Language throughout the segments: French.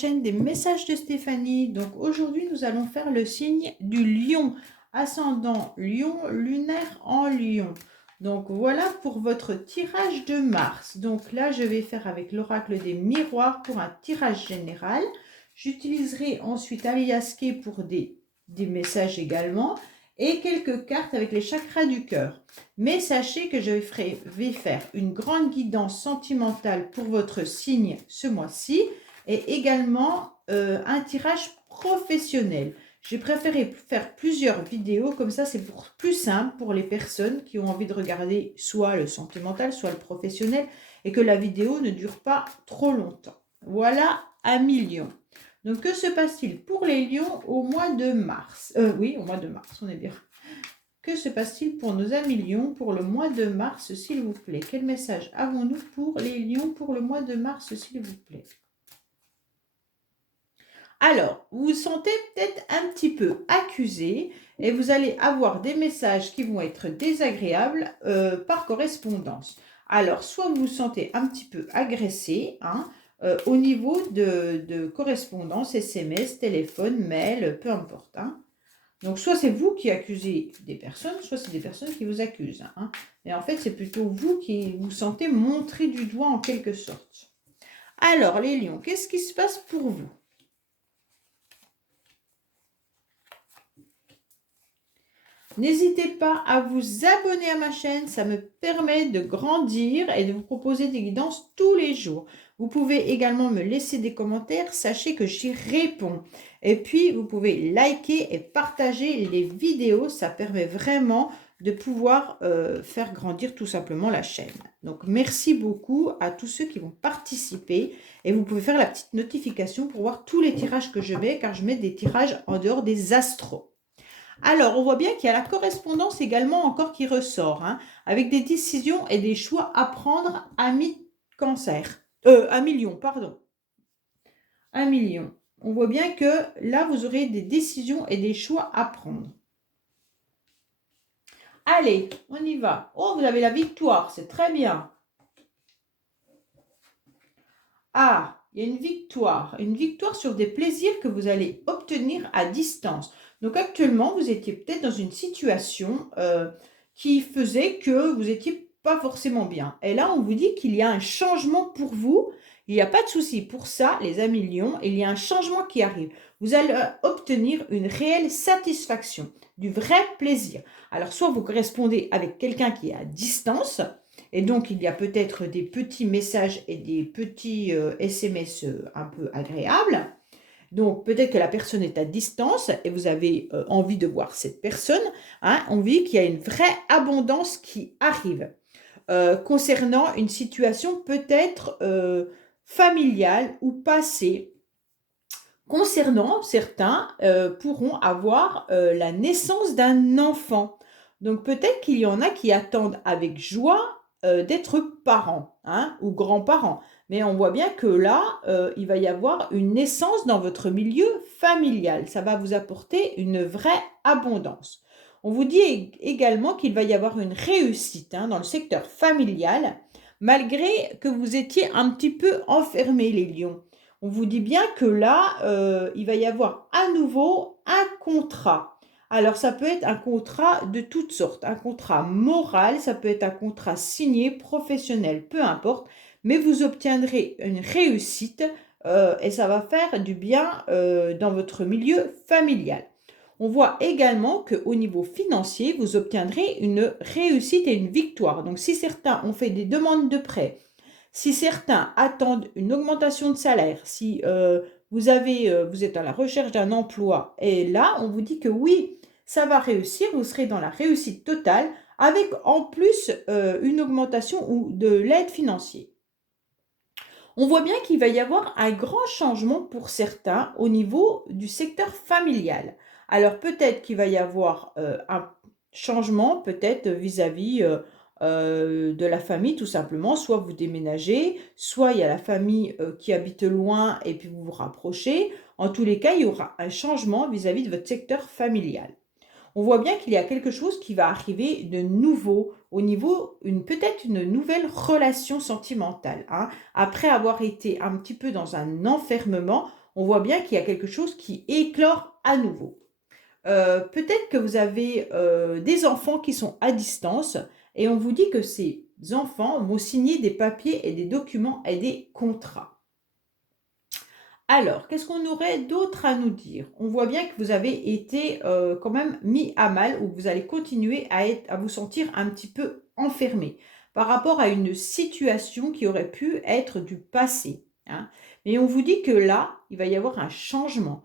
chaîne des messages de Stéphanie. Donc aujourd'hui, nous allons faire le signe du lion, ascendant lion, lunaire en lion. Donc voilà pour votre tirage de mars. Donc là, je vais faire avec l'oracle des miroirs pour un tirage général. J'utiliserai ensuite Aliasqué pour des messages également et quelques cartes avec les chakras du cœur. Mais sachez que je vais faire une grande guidance sentimentale pour votre signe ce mois-ci et également un tirage professionnel. J'ai préféré faire plusieurs vidéos, comme ça c'est plus simple pour les personnes qui ont envie de regarder soit le sentimental, soit le professionnel et que la vidéo ne dure pas trop longtemps. Voilà, amis lions. Donc que se passe-t-il pour les lions au mois de mars? Oui, au mois de mars, on est bien. Que se passe-t-il pour nos amis lions pour le mois de mars, s'il vous plaît? Quel message avons-nous pour les lions pour le mois de mars, s'il vous plaît? Alors, vous vous sentez peut-être un petit peu accusé et vous allez avoir des messages qui vont être désagréables par correspondance. Alors, soit vous vous sentez un petit peu agressé au niveau de correspondance, SMS, téléphone, mail, peu importe. Donc, soit c'est vous qui accusez des personnes, soit c'est des personnes qui vous accusent. Et en fait, c'est plutôt vous qui vous sentez montré du doigt en quelque sorte. Alors, les lions, qu'est-ce qui se passe pour vous? N'hésitez pas à vous abonner à ma chaîne, ça me permet de grandir et de vous proposer des guidances tous les jours. Vous pouvez également me laisser des commentaires, sachez que j'y réponds. Et puis, vous pouvez liker et partager les vidéos, ça permet vraiment de pouvoir faire grandir tout simplement la chaîne. Donc, merci beaucoup à tous ceux qui vont participer. Et vous pouvez faire la petite notification pour voir tous les tirages que je mets, car je mets des tirages en dehors des astros. Alors, on voit bien qu'il y a la correspondance également encore qui ressort, avec des décisions et des choix à prendre à mi-cancer. À million, pardon. Un million. On voit bien que là, vous aurez des décisions et des choix à prendre. Allez, on y va. Oh, vous avez la victoire, c'est très bien. Ah, il y a une victoire sur des plaisirs que vous allez obtenir à distance. Donc actuellement, vous étiez peut-être dans une situation qui faisait que vous n'étiez pas forcément bien. Et là, on vous dit qu'il y a un changement pour vous. Il n'y a pas de souci pour ça, les amis lions. Il y a un changement qui arrive. Vous allez obtenir une réelle satisfaction, du vrai plaisir. Alors, soit vous correspondez avec quelqu'un qui est à distance, et donc, il y a peut-être des petits messages et des petits SMS un peu agréables. Donc, peut-être que la personne est à distance et vous avez envie de voir cette personne. On vit qu'il y a une vraie abondance qui arrive. Concernant une situation peut-être familiale ou passée. Concernant, certains pourront avoir la naissance d'un enfant. Donc, peut-être qu'il y en a qui attendent avec joie d'être parents ou grands-parents. Mais on voit bien que là, il va y avoir une naissance dans votre milieu familial. Ça va vous apporter une vraie abondance. On vous dit également qu'il va y avoir une réussite dans le secteur familial, malgré que vous étiez un petit peu enfermés, les lions. On vous dit bien que là, il va y avoir à nouveau un contrat. Alors, ça peut être un contrat de toutes sortes, un contrat moral, ça peut être un contrat signé, professionnel, peu importe, mais vous obtiendrez une réussite et ça va faire du bien dans votre milieu familial. On voit également qu'au niveau financier, vous obtiendrez une réussite et une victoire. Donc, si certains ont fait des demandes de prêt, si certains attendent une augmentation de salaire, si vous êtes à la recherche d'un emploi, et là, on vous dit que oui, ça va réussir, vous serez dans la réussite totale, avec en plus une augmentation ou de l'aide financière. On voit bien qu'il va y avoir un grand changement pour certains au niveau du secteur familial. Alors peut-être qu'il va y avoir un changement peut-être vis-à-vis de la famille tout simplement. Soit vous déménagez, soit il y a la famille qui habite loin et puis vous vous rapprochez. En tous les cas, il y aura un changement vis-à-vis de votre secteur familial. On voit bien qu'il y a quelque chose qui va arriver de nouveau au niveau, peut-être une nouvelle relation sentimentale. Après avoir été un petit peu dans un enfermement, on voit bien qu'il y a quelque chose qui éclore à nouveau. Peut-être que vous avez des enfants qui sont à distance et on vous dit que ces enfants vont signer des papiers et des documents et des contrats. Alors, qu'est-ce qu'on aurait d'autre à nous dire? On voit bien que vous avez été quand même mis à mal ou que vous allez continuer à vous sentir un petit peu enfermé par rapport à une situation qui aurait pu être du passé, hein. Mais on vous dit que là, il va y avoir un changement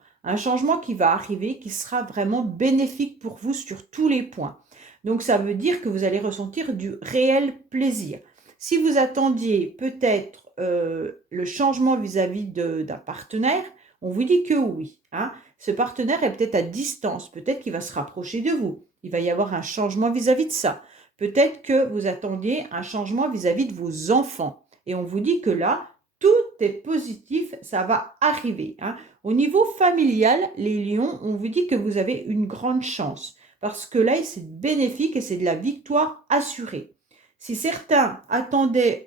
qui va arriver, qui sera vraiment bénéfique pour vous sur tous les points. Donc, ça veut dire que vous allez ressentir du réel plaisir. Si vous attendiez peut-être le changement vis-à-vis d'un partenaire, on vous dit que oui, hein. Ce partenaire est peut-être à distance, peut-être qu'il va se rapprocher de vous. Il va y avoir un changement vis-à-vis de ça. Peut-être que vous attendiez un changement vis-à-vis de vos enfants. Et on vous dit que là, tout est positif, ça va arriver, hein. Au niveau familial, les lions, on vous dit que vous avez une grande chance. Parce que là, c'est bénéfique et c'est de la victoire assurée. Si certains attendaient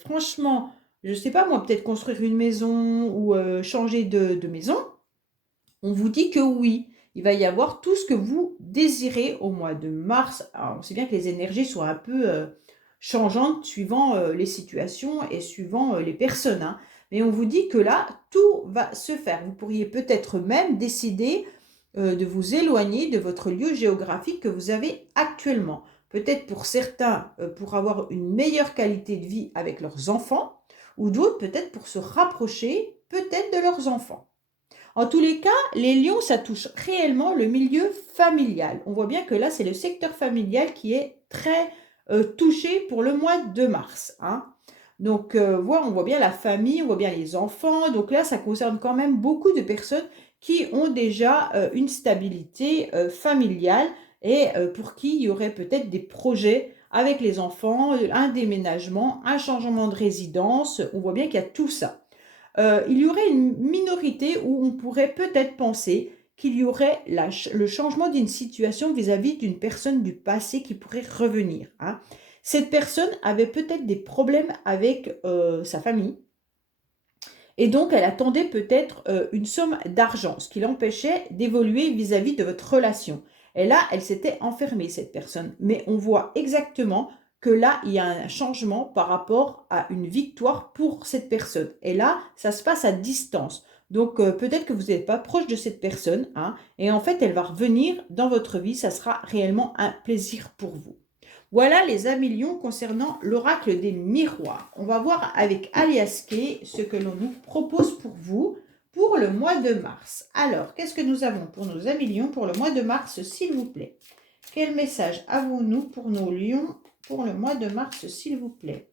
franchement, je ne sais pas moi, peut-être construire une maison ou changer de maison, on vous dit que oui, il va y avoir tout ce que vous désirez au mois de mars. Alors, on sait bien que les énergies sont un peu changeantes suivant les situations et suivant les personnes, hein. Mais on vous dit que là, tout va se faire. Vous pourriez peut-être même décider de vous éloigner de votre lieu géographique que vous avez actuellement. Peut-être pour certains, pour avoir une meilleure qualité de vie avec leurs enfants, ou d'autres peut-être pour se rapprocher peut-être de leurs enfants. En tous les cas, les lions, ça touche réellement le milieu familial. On voit bien que là, c'est le secteur familial qui est très touché pour le mois de mars, hein. Donc, on voit bien la famille, on voit bien les enfants. Donc là, ça concerne quand même beaucoup de personnes qui ont déjà une stabilité familiale et pour qui il y aurait peut-être des projets avec les enfants, un déménagement, un changement de résidence. On voit bien qu'il y a tout ça. Il y aurait une minorité où on pourrait peut-être penser qu'il y aurait le changement d'une situation vis-à-vis d'une personne du passé qui pourrait revenir, hein. Cette personne avait peut-être des problèmes avec sa famille et donc elle attendait peut-être une somme d'argent, ce qui l'empêchait d'évoluer vis-à-vis de votre relation. Et là, elle s'était enfermée, cette personne. Mais on voit exactement que là, il y a un changement par rapport à une victoire pour cette personne. Et là, ça se passe à distance. Donc peut-être que vous n'êtes pas proche de cette personne, hein, et en fait, elle va revenir dans votre vie. Ça sera réellement un plaisir pour vous. Voilà les amis lions concernant l'oracle des miroirs. On va voir avec Alias Kay ce que l'on nous propose pour vous pour le mois de mars. Alors, qu'est-ce que nous avons pour nos amis lions pour le mois de mars, s'il vous plaît? Quel message avons-nous pour nos lions pour le mois de mars, s'il vous plaît?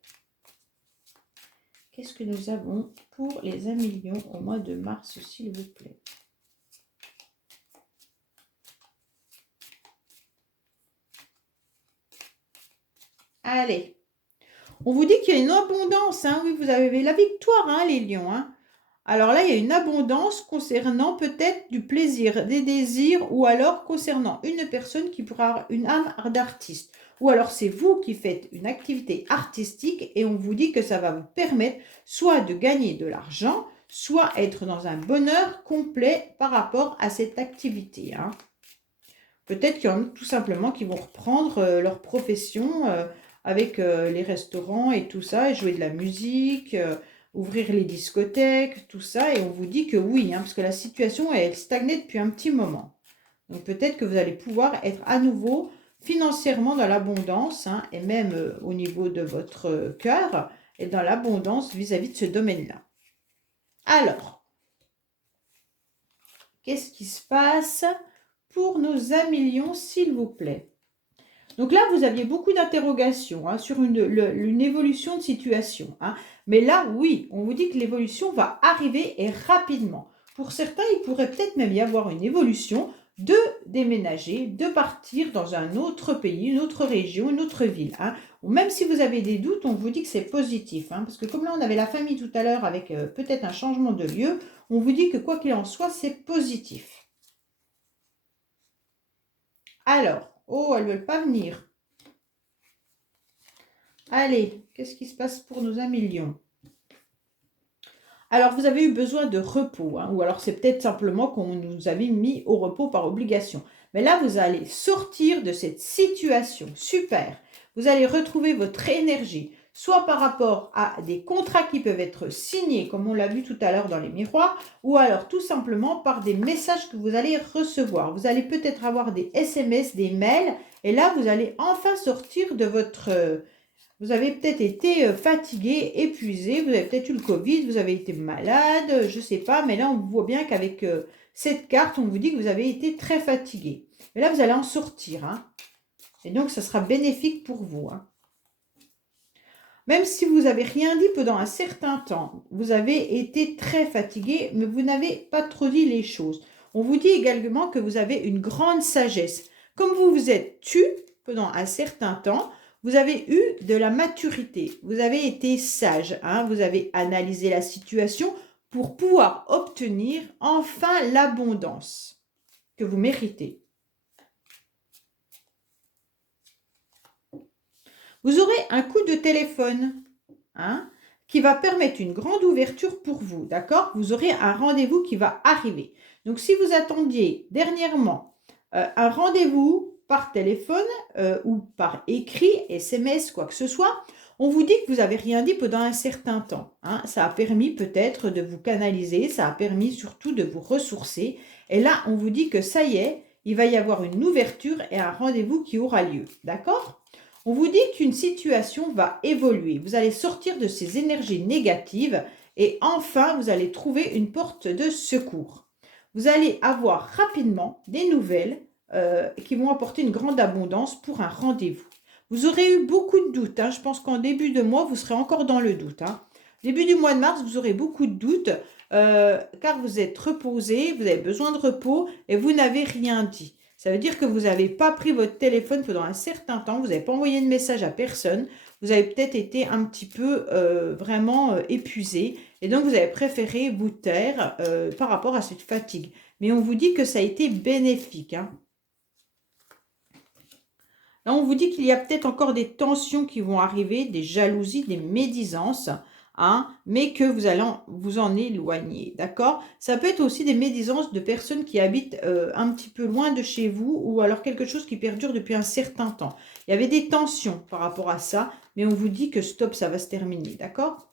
Qu'est-ce que nous avons pour les amis lions au mois de mars, s'il vous plaît? Allez, on vous dit qu'il y a une abondance, hein. Oui, vous avez la victoire, hein, les lions, hein. Alors là, il y a une abondance concernant peut-être du plaisir, des désirs, ou alors concernant une personne qui pourra avoir une âme d'artiste. Ou alors c'est vous qui faites une activité artistique et on vous dit que ça va vous permettre soit de gagner de l'argent, soit être dans un bonheur complet par rapport à cette activité, hein. Peut-être qu'il y en a tout simplement qui vont reprendre leur profession avec les restaurants et tout ça, et jouer de la musique, ouvrir les discothèques, tout ça. Et on vous dit que oui, hein, parce que la situation, elle stagnait depuis un petit moment. Donc peut-être que vous allez pouvoir être à nouveau financièrement dans l'abondance, hein, et même au niveau de votre cœur, et dans l'abondance vis-à-vis de ce domaine-là. Alors, qu'est-ce qui se passe pour nos amis lions, s'il vous plaît? Donc là, vous aviez beaucoup d'interrogations, hein, sur une évolution de situation, hein. Mais là, oui, on vous dit que l'évolution va arriver et rapidement. Pour certains, il pourrait peut-être même y avoir une évolution de déménager, de partir dans un autre pays, une autre région, une autre ville, hein. Ou même si vous avez des doutes, on vous dit que c'est positif, hein, parce que comme là, on avait la famille tout à l'heure avec peut-être un changement de lieu, on vous dit que quoi qu'il en soit, c'est positif. Alors, oh, elles ne veulent pas venir. Allez, qu'est-ce qui se passe pour nos amis lions? Alors, vous avez eu besoin de repos, hein, ou alors c'est peut-être simplement qu'on nous avait mis au repos par obligation. Mais là, vous allez sortir de cette situation. Super. Vous allez retrouver votre énergie, soit par rapport à des contrats qui peuvent être signés, comme on l'a vu tout à l'heure dans les miroirs, ou alors tout simplement par des messages que vous allez recevoir. Vous allez peut-être avoir des SMS, des mails, et là, vous allez enfin sortir de votre... vous avez peut-être été fatigué, épuisé, vous avez peut-être eu le Covid, vous avez été malade, je ne sais pas, mais là on voit bien qu'avec cette carte, on vous dit que vous avez été très fatigué. Mais là vous allez en sortir, hein. Et donc ça sera bénéfique pour vous, hein. Même si vous n'avez rien dit pendant un certain temps, vous avez été très fatigué, mais vous n'avez pas trop dit les choses. On vous dit également que vous avez une grande sagesse. Comme vous vous êtes tu pendant un certain temps, vous avez eu de la maturité. Vous avez été sage, hein, vous avez analysé la situation pour pouvoir obtenir enfin l'abondance que vous méritez. Vous aurez un coup de téléphone, hein, qui va permettre une grande ouverture pour vous, d'accord? Vous aurez un rendez-vous qui va arriver. Donc, si vous attendiez dernièrement un rendez-vous par téléphone ou par écrit, SMS, quoi que ce soit, on vous dit que vous n'avez rien dit pendant un certain temps, hein. Ça a permis peut-être de vous canaliser, ça a permis surtout de vous ressourcer. Et là, on vous dit que ça y est, il va y avoir une ouverture et un rendez-vous qui aura lieu, d'accord? On vous dit qu'une situation va évoluer. Vous allez sortir de ces énergies négatives et enfin, vous allez trouver une porte de secours. Vous allez avoir rapidement des nouvelles qui vont apporter une grande abondance pour un rendez-vous. Vous aurez eu beaucoup de doutes, hein. Je pense qu'en début de mois, vous serez encore dans le doute, hein. Début du mois de mars, vous aurez beaucoup de doutes car vous êtes reposé, vous avez besoin de repos et vous n'avez rien dit. Ça veut dire que vous n'avez pas pris votre téléphone pendant un certain temps, vous n'avez pas envoyé de message à personne, vous avez peut-être été un petit peu vraiment épuisé et donc vous avez préféré vous taire par rapport à cette fatigue. Mais on vous dit que ça a été bénéfique, hein. Là, on vous dit qu'il y a peut-être encore des tensions qui vont arriver, des jalousies, des médisances, hein, mais que vous allez vous en éloigner, d'accord? Ça peut être aussi des médisances de personnes qui habitent un petit peu loin de chez vous ou alors quelque chose qui perdure depuis un certain temps. Il y avait des tensions par rapport à ça, mais on vous dit que stop, ça va se terminer, d'accord?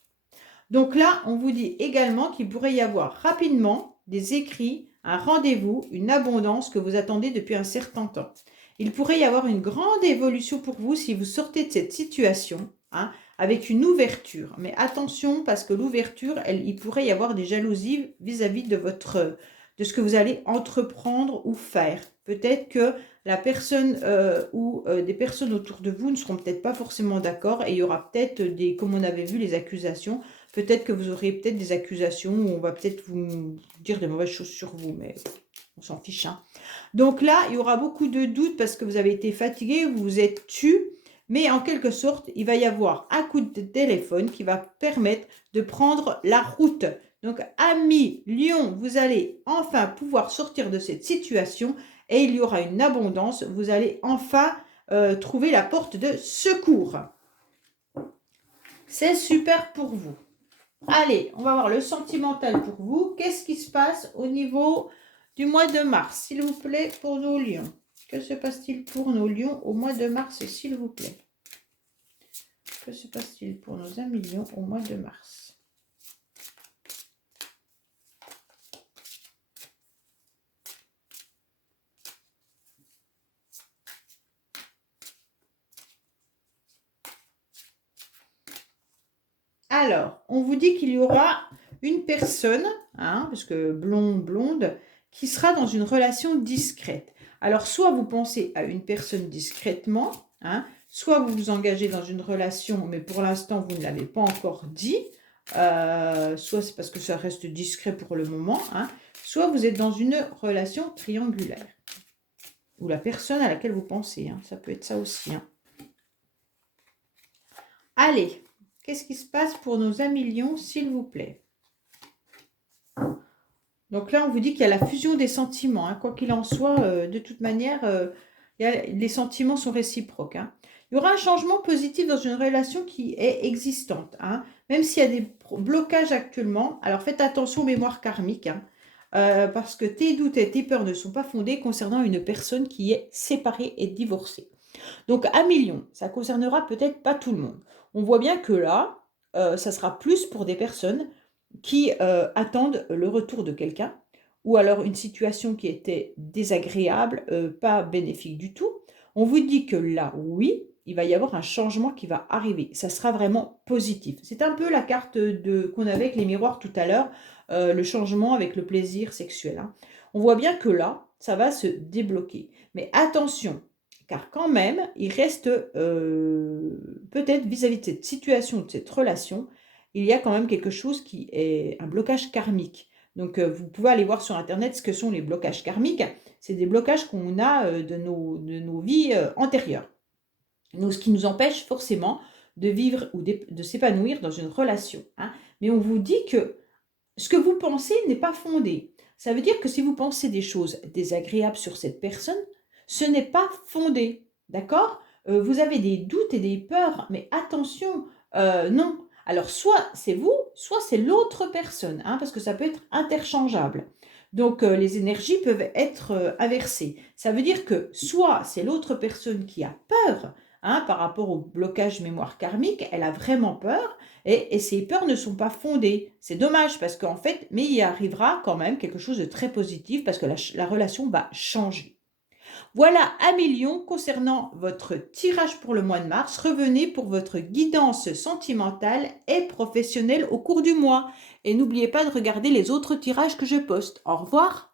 Donc là, on vous dit également qu'il pourrait y avoir rapidement des écrits, un rendez-vous, une abondance que vous attendez depuis un certain temps. Il pourrait y avoir une grande évolution pour vous si vous sortez de cette situation, hein, avec une ouverture. Mais attention, parce que l'ouverture, il pourrait y avoir des jalousies vis-à-vis de ce que vous allez entreprendre ou faire. Peut-être que la personne ou des personnes autour de vous ne seront peut-être pas forcément d'accord et il y aura peut-être des, comme on avait vu, les accusations. Peut-être que vous aurez peut-être des accusations où on va peut-être vous dire de mauvaises choses sur vous, mais on s'en fiche, hein. Donc là, il y aura beaucoup de doutes parce que vous avez été fatigué, vous vous êtes tu, mais en quelque sorte, il va y avoir un coup de téléphone qui va permettre de prendre la route. Donc, amis Lion, vous allez enfin pouvoir sortir de cette situation et il y aura une abondance. Vous allez enfin trouver la porte de secours. C'est super pour vous. Allez, on va voir le sentimental pour vous. Qu'est-ce qui se passe au niveau du mois de mars, s'il vous plaît, pour nos lions? Que se passe-t-il pour nos lions au mois de mars, s'il vous plaît? Que se passe-t-il pour nos amis lions au mois de mars? Alors, on vous dit qu'il y aura une personne, hein, parce que blonde, qui sera dans une relation discrète. Alors, soit vous pensez à une personne discrètement, hein, soit vous vous engagez dans une relation, mais pour l'instant, vous ne l'avez pas encore dit, soit c'est parce que ça reste discret pour le moment, hein, soit vous êtes dans une relation triangulaire, ou la personne à laquelle vous pensez, hein, ça peut être ça aussi, hein. Allez, qu'est-ce qui se passe pour nos amis lions, s'il vous plaît? Donc là, on vous dit qu'il y a la fusion des sentiments, hein. Quoi qu'il en soit, de toute manière, les sentiments sont réciproques, hein. Il y aura un changement positif dans une relation qui est existante, hein. même s'il y a des blocages actuellement. Alors faites attention aux mémoires karmiques, hein, parce que tes doutes et tes peurs ne sont pas fondés concernant une personne qui est séparée et divorcée. Donc 1 million, ça concernera peut-être pas tout le monde. On voit bien que là, ça sera plus pour des personnes qui, attendent le retour de quelqu'un ou alors une situation qui était désagréable, pas bénéfique du tout. On vous dit que là, oui, il va y avoir un changement qui va arriver. Ça sera vraiment positif. C'est un peu la carte de qu'on avait avec les miroirs tout à l'heure, le changement avec le plaisir sexuel, hein. On voit bien que là, ça va se débloquer. Mais attention, car quand même, il reste, peut-être vis-à-vis de cette situation, de cette relation, il y a quand même quelque chose qui est un blocage karmique. Donc, vous pouvez aller voir sur internet ce que sont les blocages karmiques. C'est des blocages qu'on a, de nos vies, antérieures. Donc, ce qui nous empêche forcément de vivre ou de s'épanouir dans une relation, hein. Mais on vous dit que ce que vous pensez n'est pas fondé. Ça veut dire que si vous pensez des choses désagréables sur cette personne, ce n'est pas fondé, d'accord? Vous avez des doutes et des peurs, mais attention, non. Alors soit c'est vous, soit c'est l'autre personne, hein, parce que ça peut être interchangeable. Donc les énergies peuvent être, inversées. Ça veut dire que soit c'est l'autre personne qui a peur, hein, par rapport au blocage mémoire karmique, elle a vraiment peur, et ces peurs ne sont pas fondées. C'est dommage parce qu'en fait, mais il y arrivera quand même quelque chose de très positif parce que la relation va changer. Voilà 1 million concernant votre tirage pour le mois de mars. Revenez pour votre guidance sentimentale et professionnelle au cours du mois. Et n'oubliez pas de regarder les autres tirages que je poste. Au revoir.